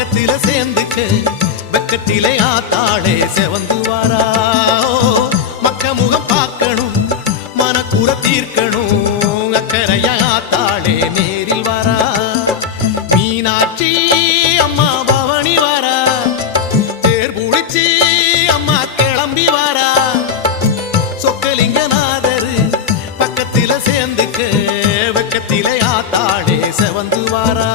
பக்கத்தில சேர்ந்துக்க வெக்கத்திலே ஆத்தாளே செவந்து வாரா மக்க முகம் பார்க்கணும் மனக்கூற தீர்க்கணும் அக்கறையா ஆத்தாளே நேரில் வாரா மீனாட்சி அம்மா பவனி வாரா தேர் புடிச்சி அம்மா கிளம்பி வாரா சொக்கலிங்கநாதரு பக்கத்தில சேர்ந்துக்க வெக்கத்திலே ஆத்தாளே செவந்து வாரா